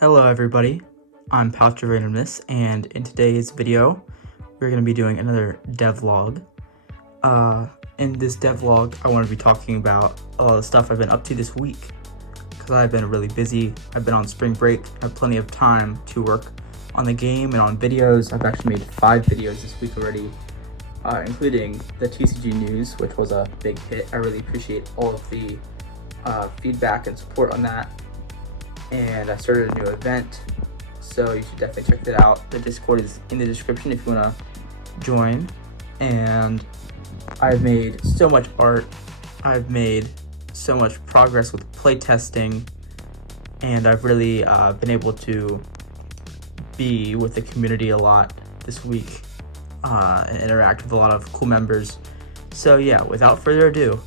Hello everybody, I'm Pastor Randomness, and in today's video, we're going to be doing another devlog. In this devlog, I want to be talking about a lot of the stuff I've been up to this week, because I've been really busy. I've been on spring break, I have plenty of time to work on the game and on videos. I've actually made 5 videos this week already, including the TCG news, which was a big hit. I really appreciate all of the feedback and support on that. And I started a new event, so you should definitely check that out. The Discord is in the description if you want to join. And I've made so much art, I've made so much progress with playtesting, and I've really been able to be with the community a lot this week and interact with a lot of cool members. So yeah, without further ado,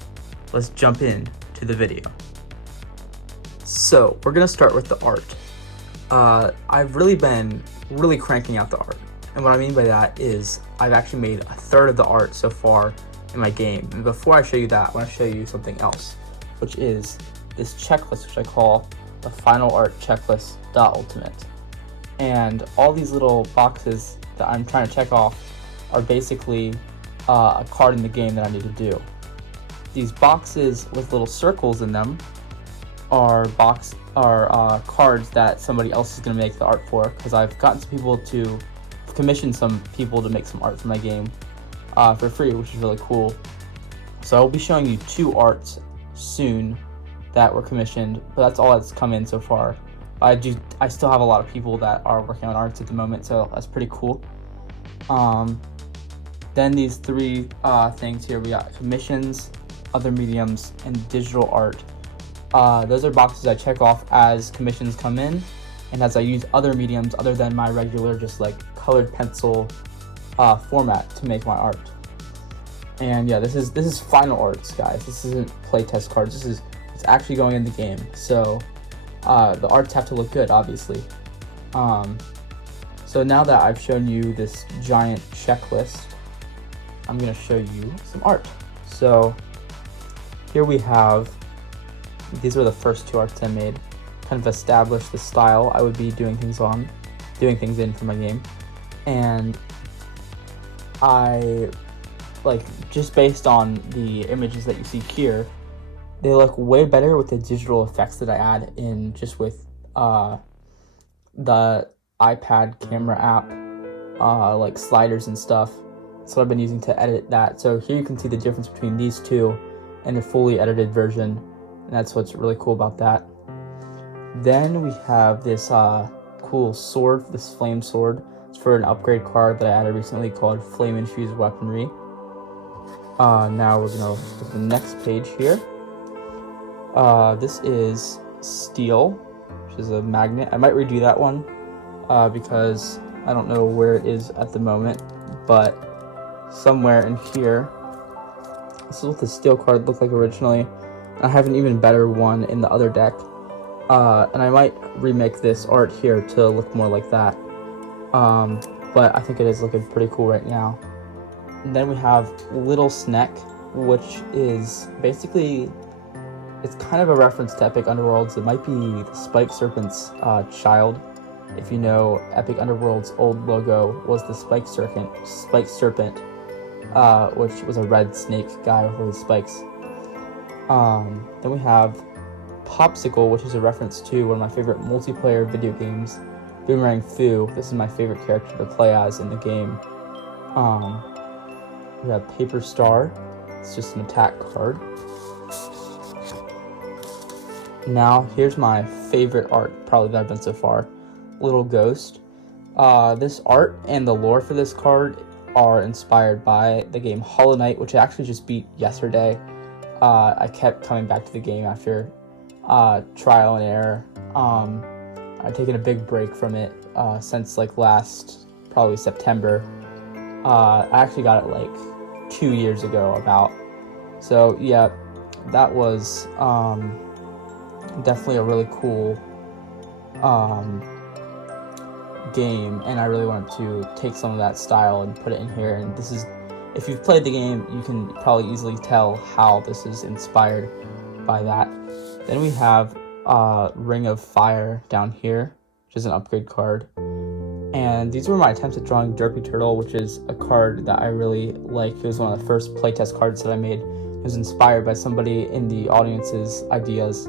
let's jump in to the video. So we're gonna start with the art. I've really been cranking out the art, and what I mean by that is I've actually made a third of the art so far in my game. And before I show you that, I want to show you something else, which is this checklist, which I call the Final Art Checklist Ultimate. And all these little boxes that I'm trying to check off are basically a card in the game that I need to do. These boxes with little circles in them are cards that somebody else is going to make the art for, because I've gotten some people to commission some people to make some art for my game for free, which is really cool. So I'll be showing you 2 arts soon that were commissioned, but that's all that's come in so far. I still have a lot of people that are working on arts at the moment, so that's pretty cool. Then these 3 things here, we got commissions, other mediums, and digital art. Those are boxes I check off as commissions come in, and as I use other mediums other than my regular just like colored pencil format to make my art. And yeah, this is final arts, guys. This isn't playtest cards. It's actually going in the game. So the arts have to look good, obviously. So now that I've shown you this giant checklist, I'm gonna show you some art. So here we have. These were the first 2 arts I made, kind of establish the style I would be doing things in for my game. And I, just based on the images that you see here, they look way better with the digital effects that I add in just with the iPad camera app, like sliders and stuff. That's what I've been using to edit that. So here you can see the difference between these 2 and the fully edited version. And that's what's really cool about that. Then we have this cool sword, this flame sword. It's for an upgrade card that I added recently called Flame Infused Weaponry. Now we're gonna go to the next page here. This is steel, which is a magnet. I might redo that one because I don't know where it is at the moment, but somewhere in here. This is what the steel card looked like originally. I have an even better one in the other deck, and I might remake this art here to look more like that, but I think it is looking pretty cool right now. And then we have Little Sneck, which is basically, it's kind of a reference to Epic Underworlds. It might be the Spike Serpent's child. If you know, Epic Underworld's old logo was the Spike Serpent, which was a red snake guy with all these spikes. Then we have Popsicle, which is a reference to one of my favorite multiplayer video games, Boomerang Fu. This is my favorite character to play as in the game. We have Paper Star. It's just an attack card. Now, here's my favorite art, probably that I've done so far. Little Ghost. This art and the lore for this card are inspired by the game Hollow Knight, which I actually just beat yesterday. I kept coming back to the game after trial and error. I've taken a big break from it since last probably September. I actually got it 2 years ago about. So yeah, that was definitely a really cool game, and I really wanted to take some of that style and put it in here. And this is, if you've played the game, you can probably easily tell how this is inspired by that. Then we have Ring of Fire down here, which is an upgrade card. And these were my attempts at drawing Derpy Turtle, which is a card that I really like. It was one of the first playtest cards that I made. It was inspired by somebody in the audience's ideas.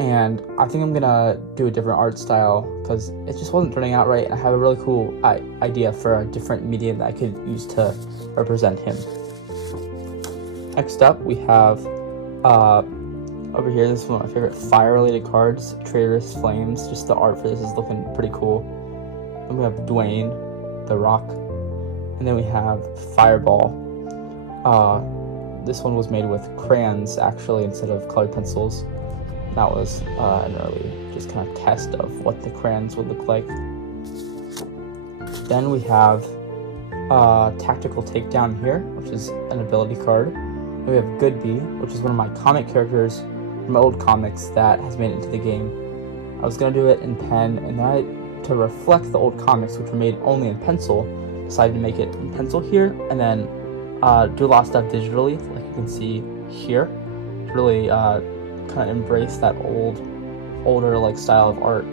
And I think I'm gonna do a different art style because it just wasn't turning out right. And I have a really cool idea for a different medium that I could use to represent him. Next up, we have over here, this is one of my favorite fire-related cards, Traitorous Flames. Just the art for this is looking pretty cool. Then we have Dwayne, the Rock, and then we have Fireball. This one was made with crayons actually instead of colored pencils. That was an early just kind of test of what the crayons would look like. Then we have Tactical Takedown here, which is an ability card. Then we have Goodby, which is one of my comic characters from my old comics that has made it into the game. I was going to do it in pen, and then to reflect the old comics, which were made only in pencil, decided to make it in pencil here, and then do a lot of stuff digitally, like you can see here, to really kind of embrace that older like style of art.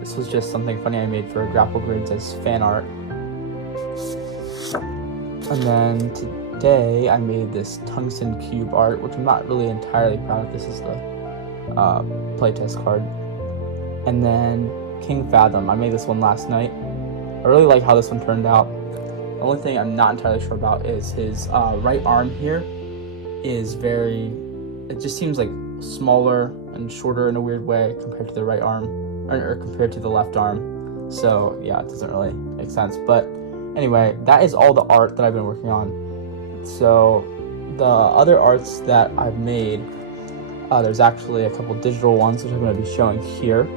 This was just something funny I made for Grapple Grids as fan art. And then today I made this tungsten cube art, which I'm not really entirely proud of. This is the playtest card. And then King Fathom, I made this one last night. I really like how this one turned out. The only thing I'm not entirely sure about is his right arm here is it just seems like smaller and shorter in a weird way compared to the right arm, or compared to the left arm. So yeah, it doesn't really make sense. But anyway, that is all the art that I've been working on. So the other arts that I've made, there's actually a couple digital ones which I'm going to be showing here.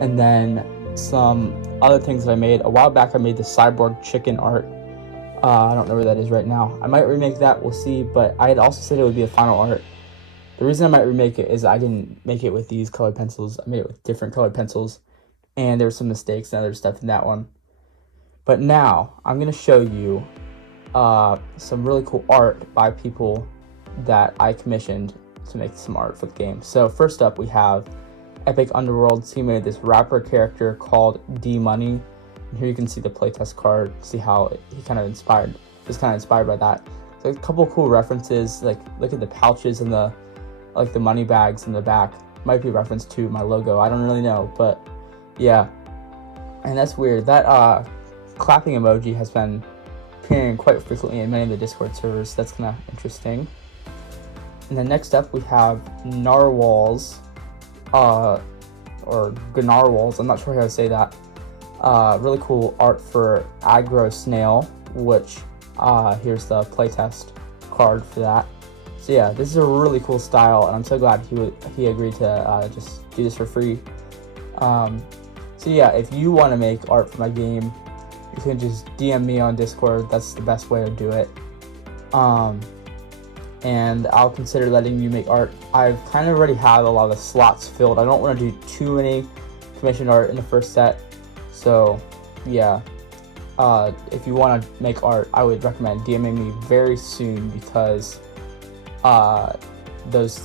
And then some other things that I made. A while back I made the cyborg chicken art. I don't know where that is right now. I might remake that, we'll see, but I had also said it would be a final art. The reason I might remake it is I didn't make it with these colored pencils. I made it with different colored pencils, and there were some mistakes and other stuff in that one. But now I'm going to show you some really cool art by people that I commissioned to make some art for the game. So first up we have Epic Underworld. He made this rapper character called D-Money. And here you can see the playtest card, see how he was kind of inspired by that. So a couple cool references, like look at the pouches and the money bags in the back. Might be a reference to my logo, I don't really know, but yeah. And that's weird. That clapping emoji has been appearing quite frequently in many of the Discord servers. That's kind of interesting. And then next up we have Narwhals, or Gnarwhals, I'm not sure how to say that. Really cool art for Aggro Snail, which here's the playtest card for that. So yeah, this is a really cool style, and I'm so glad he agreed to just do this for free. So yeah, if you want to make art for my game, you can just DM me on Discord. That's the best way to do it. And I'll consider letting you make art. I've kind of already have a lot of the slots filled. I don't want to do too many commissioned art in the first set. So yeah, if you want to make art, I would recommend DMing me very soon, because those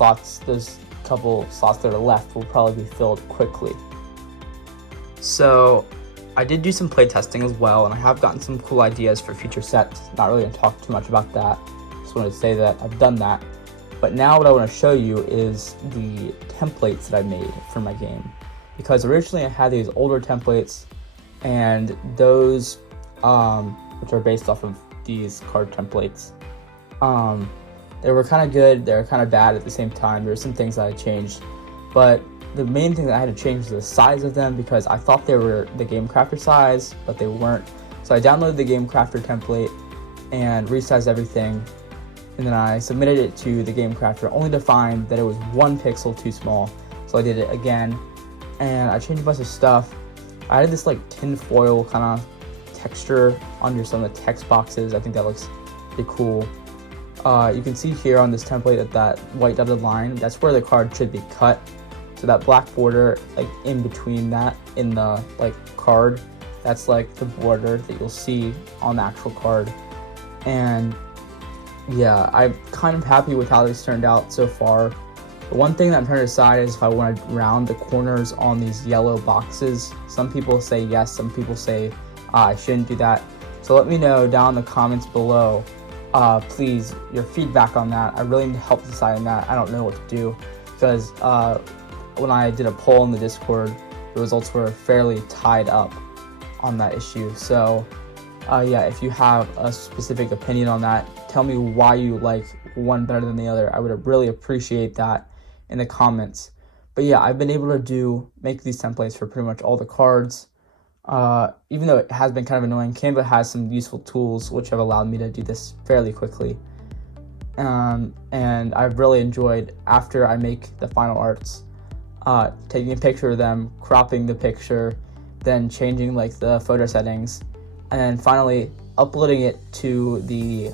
couple slots that are left will probably be filled quickly. So I did do some playtesting as well, and I have gotten some cool ideas for future sets. Not really going to talk too much about that. Just wanted to say that I've done that. But now what I want to show you is the templates that I made for my game. Because originally I had these older templates, and those, which are based off of these card templates, they were kind of good, they were kind of bad at the same time. There were some things that I changed, but the main thing that I had to change was the size of them, because I thought they were the Game Crafter size, but they weren't. So I downloaded the Game Crafter template and resized everything, and then I submitted it to the Game Crafter, only to find that it was 1 pixel too small. So I did it again, and I changed a bunch of stuff. I added this like tin foil kind of texture under some of the text boxes. I think that looks pretty cool. You can see here on this template that white dotted line, that's where the card should be cut. So that black border, like in between that in the card, that's like the border that you'll see on the actual card. And yeah, I'm kind of happy with how this turned out so far. The one thing that I'm trying to decide is if I want to round the corners on these yellow boxes. Some people say yes, some people say I shouldn't do that. So let me know down in the comments below, please, your feedback on that. I really need help deciding that. I don't know what to do, because when I did a poll in the Discord, the results were fairly tied up on that issue. So yeah, if you have a specific opinion on that, tell me why you like one better than the other. I would really appreciate that in the comments. But yeah, I've been able to make these templates for pretty much all the cards. Even though it has been kind of annoying, Canva has some useful tools which have allowed me to do this fairly quickly. And I've really enjoyed, after I make the final arts, taking a picture of them, cropping the picture, then changing like the photo settings, and then finally uploading it to the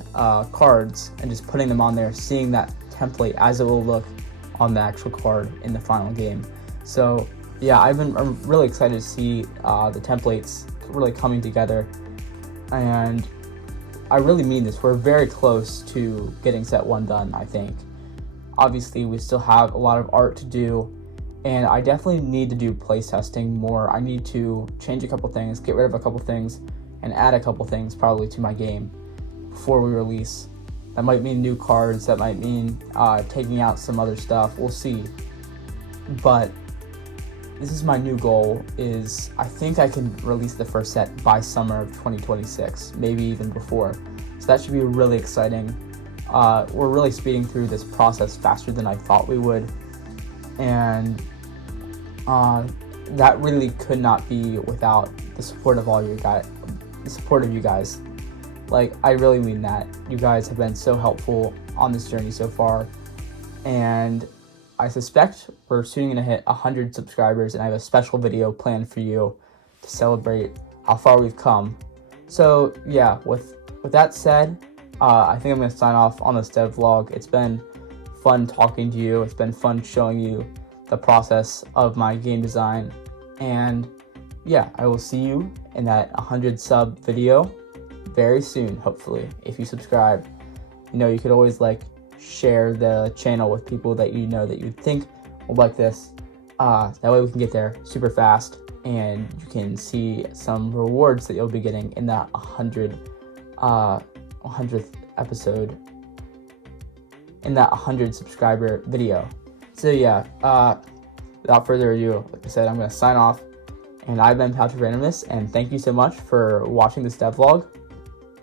cards and just putting them on there, seeing that template as it will look on the actual card in the final game. So yeah, I'm really excited to see the templates really coming together, and I really mean this. We're very close to getting set 1 done, I think. Obviously, we still have a lot of art to do, and I definitely need to do playtesting more. I need to change a couple things, get rid of a couple things, and add a couple things probably to my game before we release. That might mean new cards, that might mean taking out some other stuff, we'll see. But this is my new goal, is I think I can release the first set by summer of 2026, maybe even before. So that should be really exciting. We're really speeding through this process faster than I thought we would. And that really could not be without the support of all you guys, the support of you guys. Like, I really mean that. You guys have been so helpful on this journey so far, and I suspect we're soon going to hit 100 subscribers, and I have a special video planned for you to celebrate how far we've come. So yeah, with that said, I think I'm going to sign off on this devlog. It's been fun talking to you. It's been fun showing you the process of my game design. And yeah, I will see you in that 100 sub video very soon, hopefully. If you subscribe, you know, you could always like share the channel with people that you know that you think will like this. That way we can get there super fast, and you can see some rewards that you'll be getting in that 100th episode, in that 100 subscriber video. So yeah, without further ado, like I said, I'm going to sign off, and I've been Patrick Randomness, and thank you so much for watching this devlog,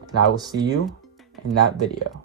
and I will see you in that video.